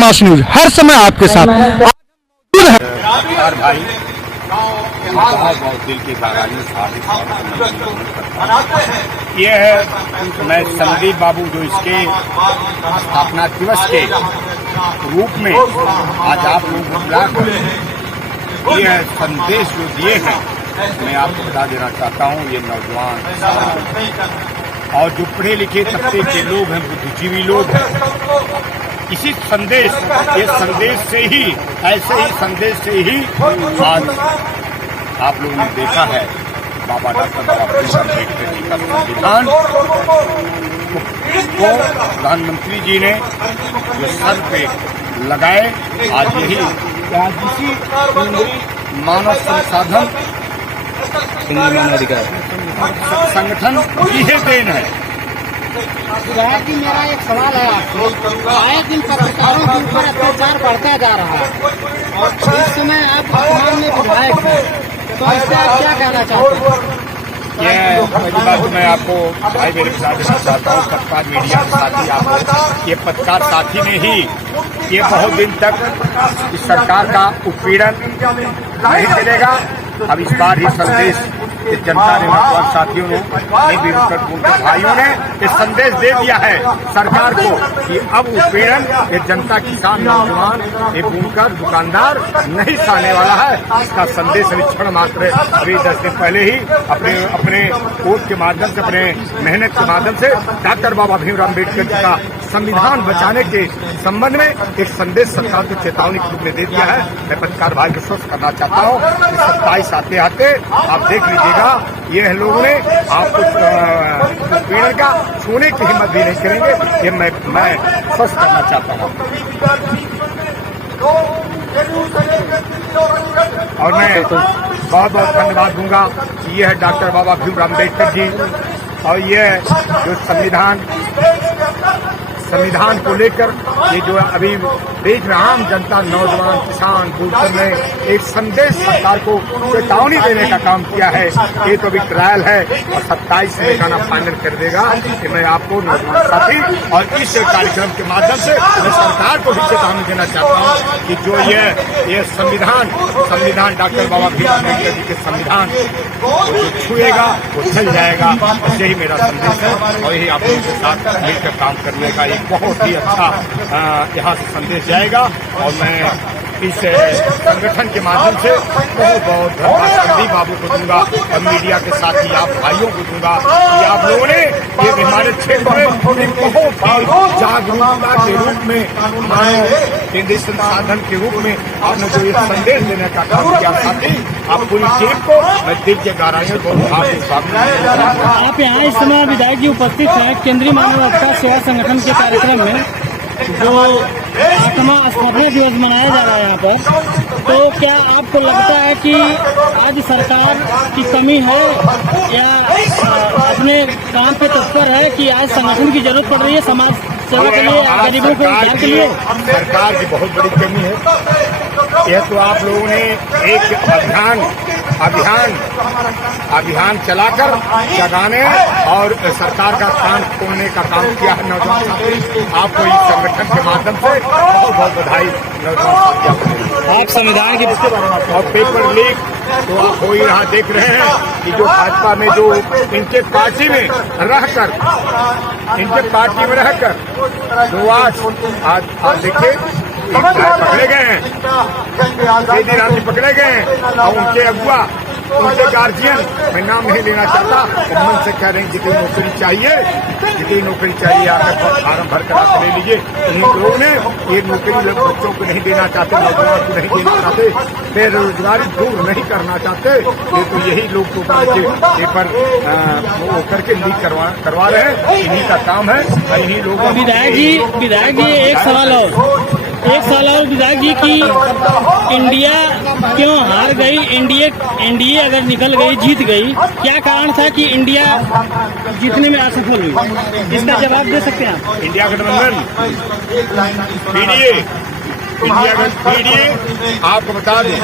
मास news हर समय आपके साथ मौजूद है। और भाई बहुत दिल की गहराइयों से ये है, मैं संदीप बाबू जो इसके स्थापना दिवस के रूप में आज आप लोग बुलाकर ये संदेश जो दिए हैं, मैं आपको बता देना चाहता हूँ। ये नौजवान और जो पढ़े लिखे तबके के लोग हैं, बुद्धिजीवी लोग हैं, इसी संदेश, ये संदेश से ही, ऐसे ही संदेश से ही आज आप लोगों ने देखा है बाबा डॉक्टर बाबा भीमराव अम्बेडकर जी का संविधान को प्रधानमंत्री जी ने जो सर पे लगाए, आज यही इसी मानव संसाधन संगठन की ही देन है। विधायक जी, मेरा एक सवाल है आपको। आए दिन पत्रकारों के ऊपर अत्याचार बढ़ता जा रहा है और इस समय आप वर्तमान में विधायक हैं, तो इससे आप क्या कहना चाहते हैं? ये पहली बात मैं आपको भाई मेरे साथ देना चाहता हूँ, पत्रकार मीडिया के साथी, आप ये पत्रकार साथी ने ही ये बहुत दिन तक इस सरकार का उत्पीड़न नहीं चलेगा। अब इस बार ही संदेश जनता ने, नौजवान साथियों ने, भाइयों ने एक संदेश दे दिया है सरकार को कि अब उत्पीड़न ये जनता, किसान, नौजवान, ये बुनकर, दुकानदार नहीं सहने वाला है। इसका संदेश क्षण मात्र अभी 10 दिन पहले ही अपने कोर्ट के माध्यम से, अपने मेहनत के माध्यम से डॉक्टर बाबा भीमराव अम्बेडकर जी का संविधान बचाने के संबंध में एक संदेश सरकार को चेतावनी के रूप में दे दिया है। मैं पत्रकार भाई को स्वस्थ करना चाहता हूँ। 27 आते आते आप देख लीजिएगा, ये लोगों ने आपको पीड़न का छूने की हिम्मत भी नहीं करेंगे। ये मैं स्वस्थ करना चाहता हूँ। और मैं बहुत बहुत धन्यवाद दूंगा। ये है डॉक्टर बाबा भीमराव अम्बेडकर जी, और ये जो संविधान को लेकर ये जो अभी देश में आम जनता, नौजवान, किसान, बुजुर्ग ने एक संदेश सरकार को चेतावनी देने का काम किया है। ये तो अभी ट्रायल है और 27 में गाना फाइनल कर देगा कि मैं आपको नौजवान साथी और इस कार्यक्रम के माध्यम से मैं सरकार को भी चेतावनी देना चाहता हूँ कि जो ये संविधान डॉक्टर बाबा भीमराव अम्बेडकर जी के संविधान को जो छुएगा वो चल जाएगा। यही मेरा संदेश है और यही आप लोगों के साथ मिलकर काम करने का एक बहुत ही अच्छा यहाँ से संदेश जाएगा। और मैं इस संगठन के माध्यम से बहुत धन्यवाद संदीप बाबू को दूंगा और मीडिया के साथ ही आप भाइयों को दूंगा कि आप लोगों ने ये हमारे क्षेत्र में बहुत जागरूकता के रूप में, केंद्रीय संसाधन के रूप में आपने जो ये संदेश देने का काम किया, साथी आप पूरी टीम को मैं दिल के गहराइयों को आप यहाँ इस समय विधायक जी उपस्थित हैं केंद्रीय मानव अधिकार सेवा संगठन के कार्यक्रम में, जो 8वां स्थापना दिवस मनाया जा रहा है यहाँ पर। तो क्या आपको लगता है कि आज सरकार की कमी है या अपने काम पे तत्पर है कि आज संगठन की जरूरत पड़ रही है समाज सेवा के लिए, गरीबों को उद्धार के लिए? सरकार की बहुत बड़ी कमी है। यह तो आप लोगों ने एक अभियान चलाकर जगाने और सरकार का कान खोलने का काम किया है। नौजवान साथी, आपको इस संगठन के माध्यम से बहुत बहुत बधाई। नौजवान साथी, आप संविधान की और पेपर लीक तो आप हो ही रहा देख रहे हैं कि जो भाजपा में जो इनके पार्टी में रहकर जो आज आप देखिए पकड़े गए हैं, दिन आदमी पकड़े गए हैं और उनके अगुआ, उनके गार्जियन, मैं नाम नहीं लेना चाहता, मन से कह रहे हैं जितनी नौकरी चाहिए आकर फार्म भर कर आप ले लीजिए। इन लोगों ने ये नौकरी बच्चों को नहीं देना चाहते, नौजवान को नहीं देना चाहते, बेरोजगारी दूर नहीं करना चाहते। ये तो यही लोग तो पेपर वो करके लीक करवा रहे हैं, इन्हीं का काम है। इन्हीं लोगों विधायक जी एक सवाल और विधायक जी की इंडिया क्यों हार गई? एनडीए अगर निकल गई, जीत गई, क्या कारण था कि इंडिया जीतने में असफल हुई? इसका जवाब दे सकते हैं आप? इंडिया गठबंधन, पीडीए आपको बता दें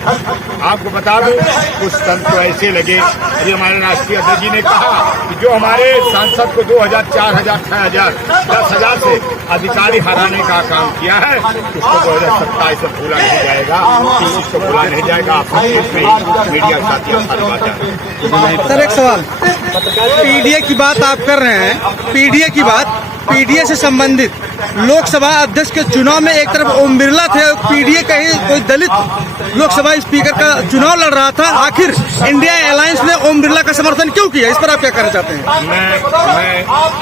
आपको बता दूं कुछ संत तो ऐसे लगे, अभी हमारे राष्ट्रीय अध्यक्ष जी ने कहा कि जो हमारे सांसद को 2000, 4000, 6000, 10,000 से अधिकारी हराने का काम किया है, उसको 2027 में भूला नहीं जाएगा, उसको भूला नहीं जाएगा। आप मीडिया साथियों सर एक सवाल, पीडीए की बात आप कर रहे हैं, पीडीए की बात, पीडीए से संबंधित लोकसभा अध्यक्ष के चुनाव में एक तरफ ओम बिरला थे, पीडीए का ही कोई दलित लोकसभा स्पीकर का चुनाव लड़ रहा था, आखिर इंडिया अलायंस ने ओम बिरला का समर्थन क्यों किया, इस पर आप क्या कहना चाहते हैं? मैं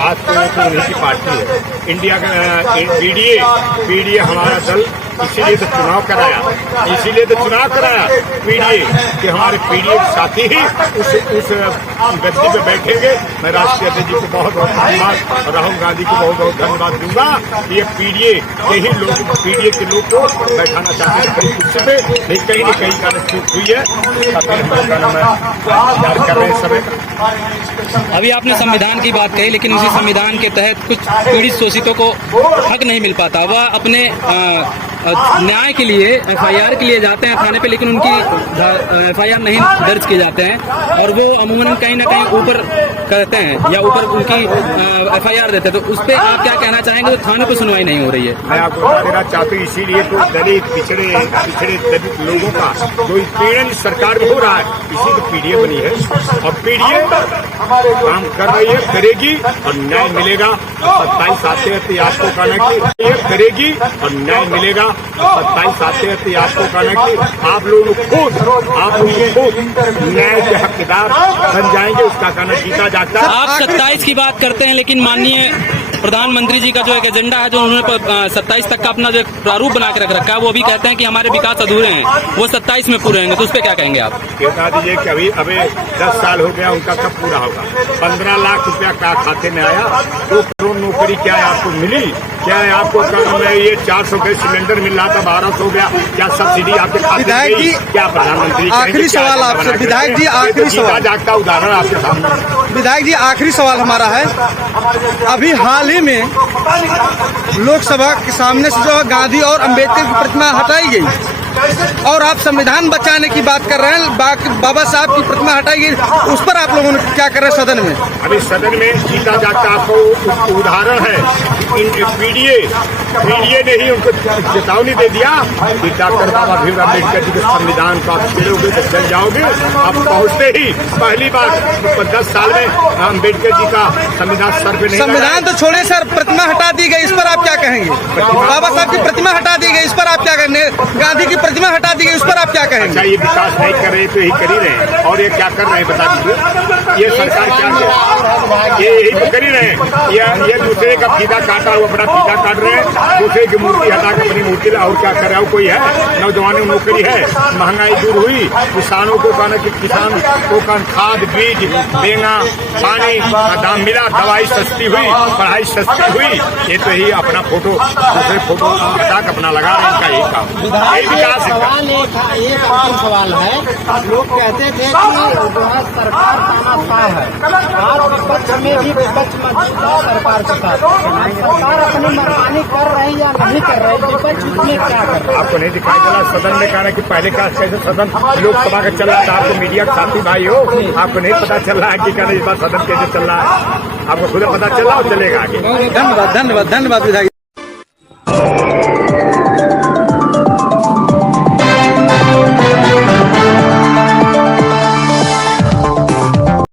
आज तो उन्हीं की पार्टी है, इंडिया का पीडीए हमारा दल, इसीलिए तो चुनाव कराया, पीडीए कि हमारे पीडीए साथी ही उस गद्दी पे बैठेंगे। मैं राष्ट्रीय अध्यक्ष जी को बहुत बहुत धन्यवाद और राहुल गांधी को बहुत बहुत धन्यवाद दूंगा। ये पीडीए के ही लोग, पीडीए के लोग को बैठाना चाहते हैं कहीं कुर्सी पे, नहीं कहीं न कहीं कारण चूक हुई है, कर रहे हैं समय। अभी आपने संविधान की बात कही, लेकिन उसी संविधान के तहत कुछ पीड़ित शोषितों को हक नहीं मिल पाता, वह अपने न्याय के लिए एफआईआर के लिए जाते हैं थाने पे, लेकिन उनकी एफआईआर नहीं दर्ज किए जाते हैं और वो अमूमन कहीं ना कहीं ऊपर करते हैं या ऊपर उनकी एफआईआर देते हैं। तो उस पर आप क्या कहना चाहेंगे? तो थाने पे सुनवाई नहीं हो रही है। मैं आपको बता देना चाहता हूँ, इसीलिए तो दलित पिछड़े दलित लोगों का जो पीड़न सरकार में हो रहा है, इसी तो पीडीए बनी है और पीडीए काम कर रही है, करेगी और न्याय मिलेगा। 27 आते हैं आपको कहना कि करेगी और न्याय मिलेगा। 27 आते हैं आपको कहना कि आप लोग खुद न्याय के हकदार बन जाएंगे, उसका कहना जीता जाता है। आप 27 की बात करते हैं, लेकिन माननीय प्रधानमंत्री जी का जो एक एजेंडा है, जो उन्होंने 27 तक का अपना जो प्रारूप बना के रख रखा है, वो भी कहते हैं कि हमारे विकास अधूरे हैं, वो 27 में पूरे होंगे। तो उस पर क्या कहेंगे आप? बता दीजिए कि अभी 10 साल हो गया, उनका कब पूरा होगा? 15 लाख रुपया का खाते में आया, 2 करोड़ नौकरी क्या है आपको मिली? क्या है आपको काम है? ये 400 गैस सिलेंडर मिल रहा था, 1200 हो गया, क्या सब्सिडी आपके खाते में गई? क्या प्रधानमंत्री? आखिरी सवाल आपसे विधायक जी, आखिरी सवाल, जागता उदाहरण आपके सामने। विधायक जी आखिरी सवाल हमारा है, अभी हाल ही में लोकसभा के सामने से जो है गांधी और अंबेडकर की प्रतिमा हटाई गई और आप संविधान बचाने की बात कर रहे हैं, बाबा साहब की प्रतिमा हटाई गई, उस पर आप लोगों ने क्या कर रहे हैं सदन में? अभी सदन में जीता जागता आपको उदाहरण है, पीडीए ने ही उनको चेतावनी दे दिया कि डॉक्टर बाबा भीमराव अम्बेडकर जी के संविधान को आप छेड़ोगे तो चल जाओगे। आप पहुंचते ही पहली बार 10 साल में अम्बेडकर जी का संविधान सर पे नहीं, संविधान तो छोड़े सर, प्रतिमा हटा दी गई, इस पर आप क्या कहेंगे? बाबा साहब की प्रतिमा हटा दी गई, इस पर आप क्या कहेंगे? गांधी की प्रतिमा हटा दी गई, उस पर आप क्या कहेंगे? अच्छा, ये विकास नहीं कर रहे तो यही कर ही रहे हैं, और ये क्या कर रहे हैं बता दीजिए? ये सरकार क्या कर, ये यही तो कर ही रहे हैं। ये दूसरे का फीता काटा हुआ अपना फीता काट रहे हैं, दूसरे की मूर्ति हटा के अपनी मूर्ति और क्या कर रहा है? कोई है? नौजवानों में नौकरी है, महंगाई दूर हुई, किसानों को कहना कि किसान को खाद बीज देना, पानी का दाम मिला, दवाई सस्ती हुई, पढ़ाई सस्ती हुई। ये तो ही अपना फोटो दूसरे फोटो हटा के अपना लगा रहे हैं, इनका यही काम, यही विकास है। एक आम सवाल है, लोग कहते थे कि जो है सरकार तानाशाह है, आप विपक्ष में भी विपक्ष मजबूत है सरकार के साथ, सरकार अपनी मनमानी कर रही या नहीं कर रही, विपक्ष उसमें क्या कर रहा है? आपको नहीं दिखाई चला सदन में कहना कि पहले का कैसे सदन लोकसभा का चल रहा था? आपको मीडिया का साथी भाई हो, आपको नहीं पता चल रहा है कि कहना इस बार सदन कैसे चल रहा है? आपको खुद पता चल रहा हो, चलेगा आगे। धन्यवाद विधायक।